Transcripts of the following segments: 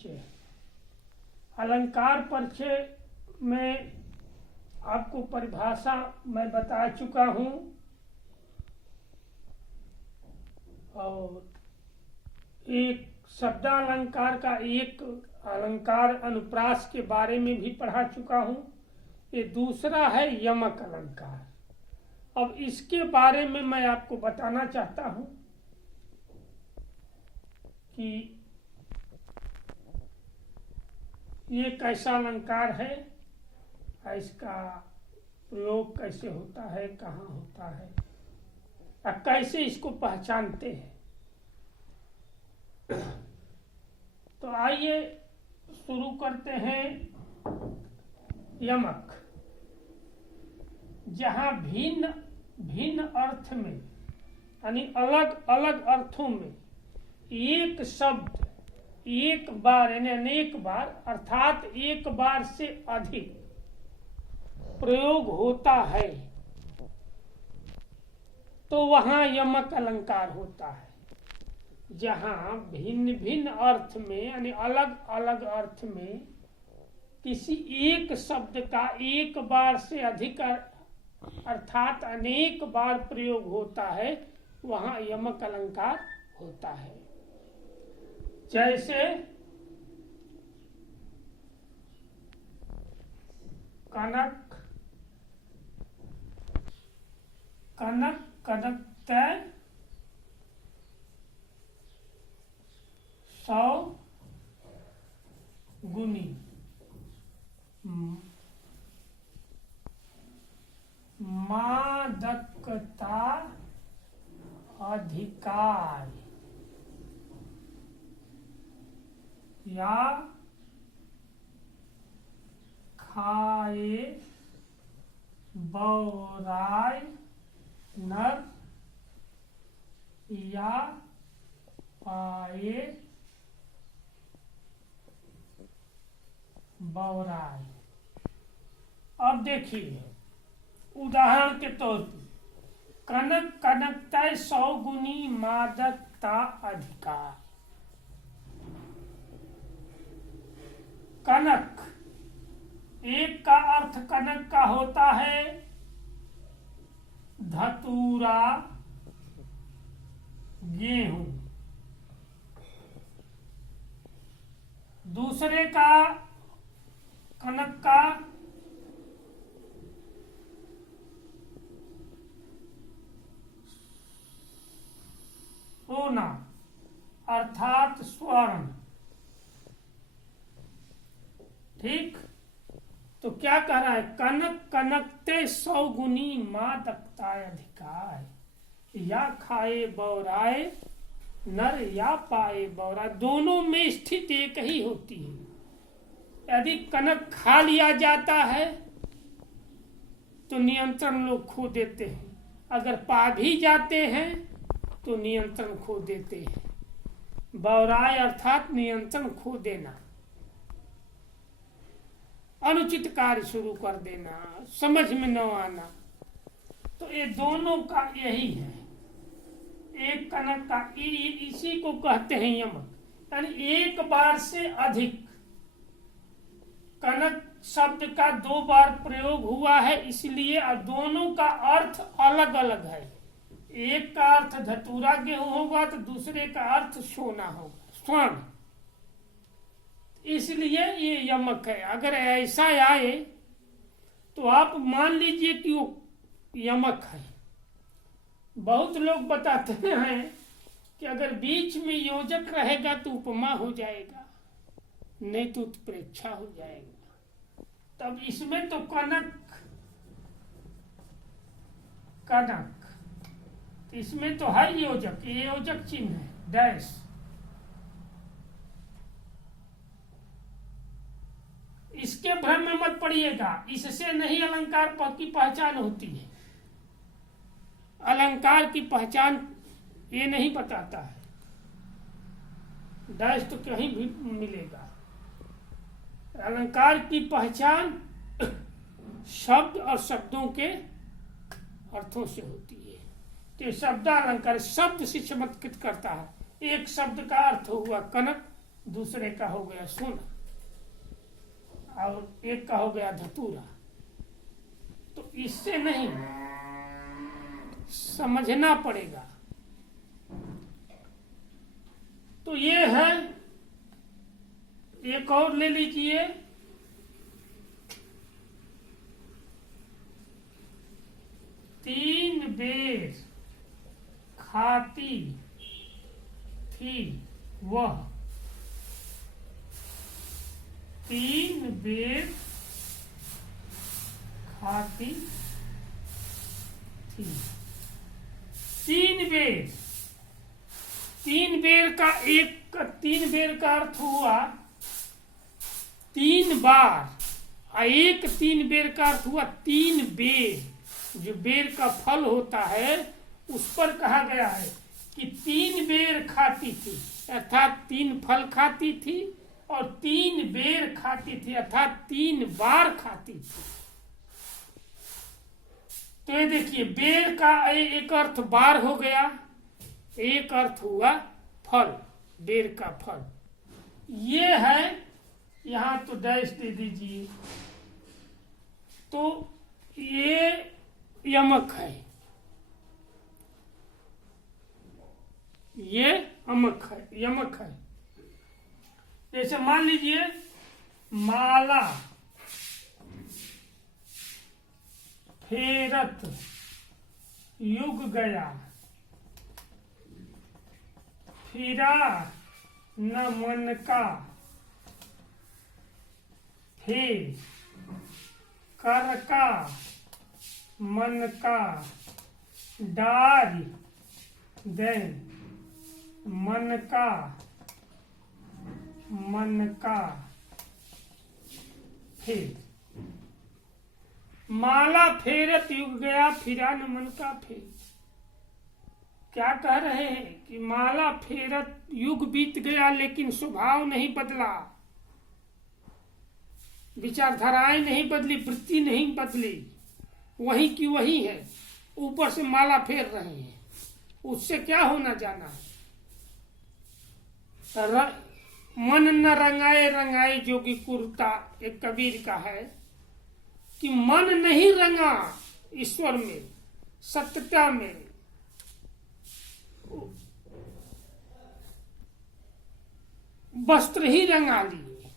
परिचय। अलंकार परिचय में आपको परिभाषा मैं बता चुका हूँ और एक शब्दालंकार का एक अलंकार अनुप्रास के बारे में भी पढ़ा चुका हूँ। ये दूसरा है यमक अलंकार। अब इसके बारे में मैं आपको बताना चाहता हूँ कि ये कैसा अलंकार है, इसका प्रयोग कैसे होता है, कहाँ होता है, और कैसे इसको पहचानते हैं। तो आइए शुरू करते हैं। यमक, जहाँ भिन्न भिन्न अर्थ में यानी अलग अलग अर्थों में एक शब्द एक बार यानी अनेक बार अर्थात एक बार से अधिक प्रयोग होता है तो वहां यमक अलंकार होता है। जहां भिन्न भिन्न अर्थ में यानी अलग अलग अर्थ में किसी एक शब्द का एक बार से अधिक अर्थात अनेक बार प्रयोग होता है वहां यमक अलंकार होता है। जैसे कनक कनक कनकते 100 गुनी, मादकता अधिकार या खाए बौराय नर या पाए बौराय। अब देखिए उदाहरण के तौर पर कनक कनकता 100 गुनी मादकता अधिकार। कनक एक का अर्थ कनक का होता है धतूरा गेहूं। दूसरे का कनक का सोना अर्थात स्वर्ण। ठीक, तो क्या कह रहा है? कनक कनकते 100 गुनी मादकता अधिकार या खाए बौराए नर या पाए बौरा। दोनों में स्थिति एक ही होती है। यदि कनक खा लिया जाता है तो नियंत्रण लोग खो देते हैं, अगर पा भी जाते हैं तो नियंत्रण खो देते हैं। बौराए अर्थात नियंत्रण खो देना, अनुचित कार्य शुरू कर देना, समझ में न आना। तो ये दोनों का यही है। एक कनक का इसी को कहते हैं यमक, यानी एक बार से अधिक। कनक शब्द का 2 बार प्रयोग हुआ है इसलिए दोनों का अर्थ अलग अलग है। एक का अर्थ धतूरा गेहूं होगा तो दूसरे का अर्थ सोना होगा, स्वर्ण। इसलिए ये यमक है। अगर ऐसा आए तो आप मान लीजिए कि वो यमक है। बहुत लोग बताते हैं कि अगर बीच में योजक रहेगा तो उपमा हो जाएगा, नहीं तो उत्प्रेक्षा हो जाएगा। तब इसमें तो कनक कनक इसमें तो है योजक, ये योजक चिन्ह है डैश। इसके भ्रम में मत पड़िएगा, इससे नहीं अलंकार की पहचान होती है। अलंकार की पहचान ये नहीं बताता है, डैश तो कहीं भी मिलेगा। अलंकार की पहचान शब्द और शब्दों के अर्थों से होती है। तो शब्द अलंकार शब्द से चमत्कृत करता है। एक शब्द का अर्थ हुआ कनक, दूसरे का हो गया सोना, और एक का हो गया धतूरा। तो इससे नहीं, समझना पड़ेगा। तो ये है, एक और ले लीजिए, तीन बेर खाती थी वह, तीन बेर खाती थी। तीन बेर, तीन बेर का तीन बेर का अर्थ हुआ तीन बार, एक तीन बेर का अर्थ हुआ तीन बेर। जो बेर का फल होता है उस पर कहा गया है कि तीन बेर खाती थी, अर्थात तीन फल खाती थी, और तीन बेर खाती थी अर्थात तीन बार खाती थी। तो ये देखिए, बेर का एक अर्थ बार हो गया, एक अर्थ हुआ फल, बेर का फल। ये है, यहां तो डैश दे दीजिए। तो ये यमक है, ये अमक है, यमक है। जैसे मान लीजिए, माला फेरत युग गया, फिरा न मन का, फिर कर का मन का, डार दे मन का, मन का फिर। माला फेरत युग गया, फिरा न मन का फिर। क्या कह रहे हैं कि माला फेरत युग बीत गया लेकिन स्वभाव नहीं बदला, विचारधाराएं नहीं बदली, वृत्ति नहीं बदली, वही की वही है। ऊपर से माला फेर रहे हैं, उससे क्या होना जाना है। मन न रंगाए रंगाए जोगी कुर्ता, एक कबीर का है कि मन नहीं रंगा ईश्वर में, सत्यता में। वस्त्र ही रंगा लिए,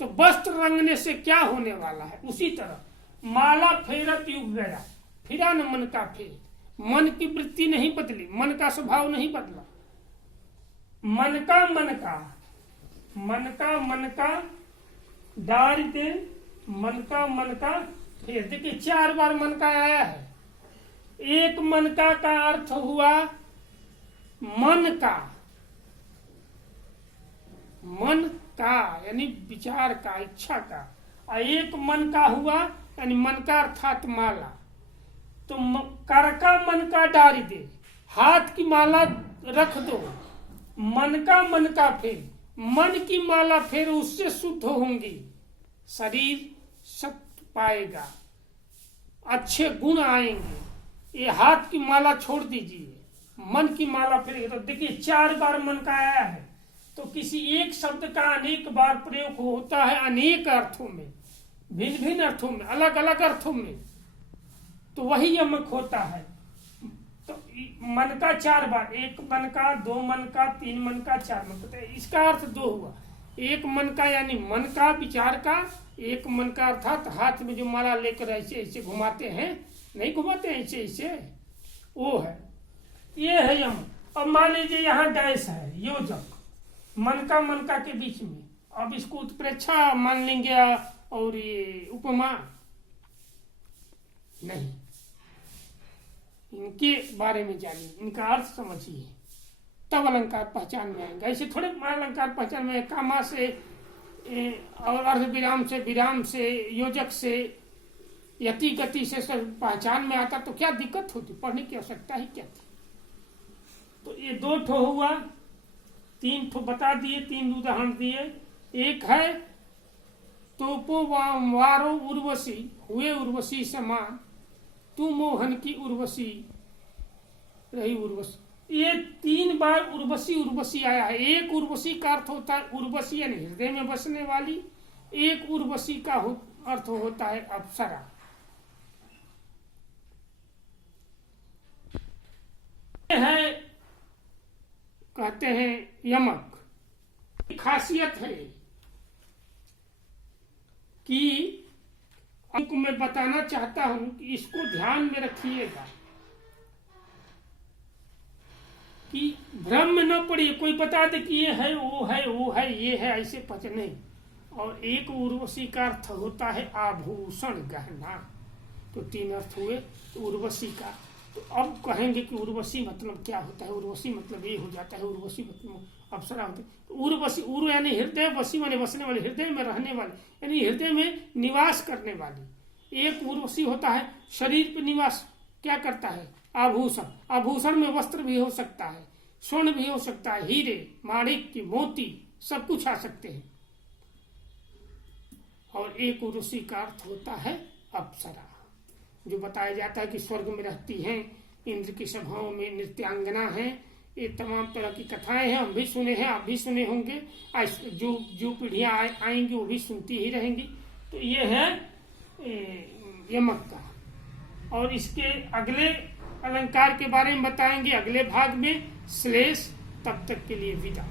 तो वस्त्र रंगने से क्या होने वाला है। उसी तरह माला फेरत युग गया, फिरा न मन का फिर। मन की वृत्ति नहीं बदली, मन का स्वभाव नहीं बदला। मन का मन का, मन का मन का डार दे, मन का मन का फिर। देखिए, 4 बार मन का आया है। एक मन का अर्थ हुआ मन का, मन का यानी विचार का, इच्छा का। और एक मन का हुआ यानी मन का अर्थात माला। तो कर का मन का डारी दे, हाथ की माला रख दो, मन का मन का फिर। मन की माला फिर, उससे शुद्ध होंगी, शरीर सत्य पाएगा, अच्छे गुण आएंगे। ये हाथ की माला छोड़ दीजिए, मन की माला फिर। तो देखिए, 4 बार मन का आया है। तो किसी एक शब्द का अनेक बार प्रयोग होता है, अनेक अर्थों में, भिन्न भिन्न अर्थों में, अलग अलग अर्थों में। तो वही यमक होता है। तो मन का 4 बार, एक मन का, 2 मन का, 3 मन का, 4 मन का। इसका अर्थ 2 हुआ। एक मन का यानी मन का, विचार का। एक मन का अर्थात हाथ में जो माला लेकर ऐसे ऐसे घुमाते हैं, नहीं घुमाते हैं ऐसे ऐसे, वो है। ये है यमक। अब मान लीजिए यहाँ डैश है, योजक, मन का के बीच में। अब इसको उत्प्रेक्षा मान लेंगे और ये उपमा नहीं। इनके बारे में जानिए, इनका अर्थ समझिए, तब अलंकार पहचान में आएंगे। ऐसे थोड़े अलंकार पहचान में कामा से और अर्ध विराम से, विराम से, योजक से, यति गति से सब पहचान में आता तो क्या दिक्कत होती, पढ़ने की आवश्यकता ही क्या थी। तो ये 2 ठो हुआ, 3 ठो बता दिए, 3 उदाहरण दिए। एक है तोपो वारो उर्वशी, हुए उर्वशी समान, तू मोहन की उर्वशी रही उर्वशी। ये 3 बार उर्वशी उर्वशी आया है। एक उर्वशी का अर्थ होता है उर्वशी यानी हृदय में बसने वाली, एक उर्वशी का अर्थ होता है अप्सरा। है कहते हैं यमक। खासियत है कि आपको मैं बताना चाहता हूं कि इसको ध्यान में रखिएगा कि भ्रम में न पड़िए। कोई बता दे कि ये है वो है वो है ये है, ऐसे पच नहीं। और एक उर्वशी का अर्थ होता है आभूषण गहना। तो 3 अर्थ हुए तो उर्वशी का। तो अब कहेंगे कि उर्वशी मतलब क्या होता है। उर्वशी मतलब ये हो जाता है, उर्वशी मतलब अप्सरा होती है। तो उर्वशी, उर्व यानी हृदय, वशी माने बसने वाले, हृदय में रहने वाले, यानी हृदय में निवास करने वाली। एक उर्वशी होता है शरीर पर निवास क्या करता है, आभूषण। आभूषण में वस्त्र भी हो सकता है, स्वर्ण भी हो सकता है, हीरे माणिक्य मोती सब कुछ आ सकते हैं। और एक उर्वशी का अर्थ होता है अप्सरा, जो बताया जाता है कि स्वर्ग में रहती हैं, इंद्र की सभाओं में नृत्यांगना है। ये तमाम तरह की कथाएं हैं, हम भी सुने हैं, आप भी सुने होंगे, जो पीढ़ियां आएंगी वो भी सुनती ही रहेंगी। तो ये है यमक का। और इसके अगले अलंकार के बारे में बताएंगे अगले भाग में। श्लेष। तब तक के लिए विदा।